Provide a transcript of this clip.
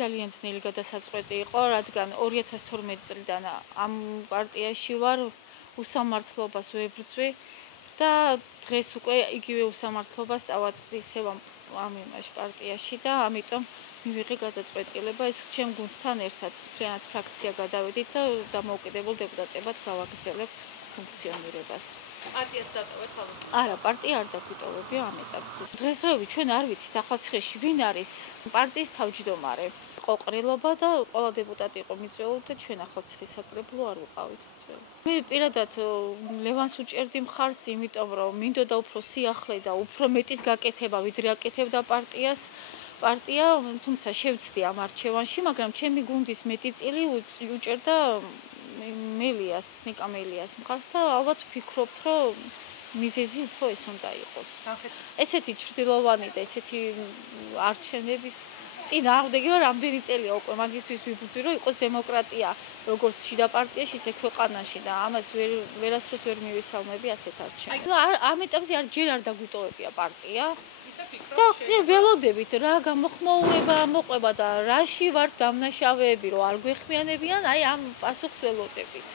ძალიან ძნელი გადასაწყვეტი იყო, რადგან 2012 წლიდან ამ პარტიაში ვარ, უსამართლობას ვებრძვი და დღეს უკვე იგივე უსამართლობას წავაწყდი ისევ ამ იმაში პარტიაში და ამიტომ მივიღე გადაწყვეტილება ეს ჩემ გუნდთან ერთად მთლიანად ფრაქცია გადავედით და დამოუკიდებელ დეპუტატებად გავაგრძელებთ ფუნქციონირებას. პარტიას დატოვეთ ალბათ. არა, პარტია არ დაგვიტოვებია ამ ეტაპზე. დღესდღეობით ჩვენ არ ვიცით ახალციხეში ვინ არის პარტიის თავმჯდომარე. ყოყრილობა და ყველა დეპუტატი იყო მიწვეული და ჩვენ ახალციხის საკრებულო არ ვიყავით მიწვეული. მე პირადად ლევანს უჭერდი მხარს, იმიტომ რომ მინდოდა უფრო სიახლე და უფრო მეტის გაკეთება, ვიდრე აკეთებდა პარტია, თუმცა შევცდი ამ არჩევანში, მაგრამ ჩემი გუნდის მეტი წილი უჭერდა ნიკა მელიას მხარს და ალბათ ვფიქრობთ, რომ მიზეზი უფრო ეს უნდა იყოს. ესეთი ჩრდილოვანი და ესეთი არჩევნების წინააღმდეგი ვარ რამდენი წელია უკვე მაგისთვის ვიბრძვი, რომ იყოს დემოკრატია, როგორც შიდა პარტიაში, ისე ქვეყანაში და ამას ვერასდროს ვერ მივისალმები ასეთ არჩევნებს. ამ ეტაპზე ჯერ არ დაგვიტოვებია პარტია. და ველოდებით რა გამოხმოურება მოყვება და რაში ვართ დამნაშავეები, რომ არ გვეხმიანებიან, აი ამ პასუხს ველოდებით.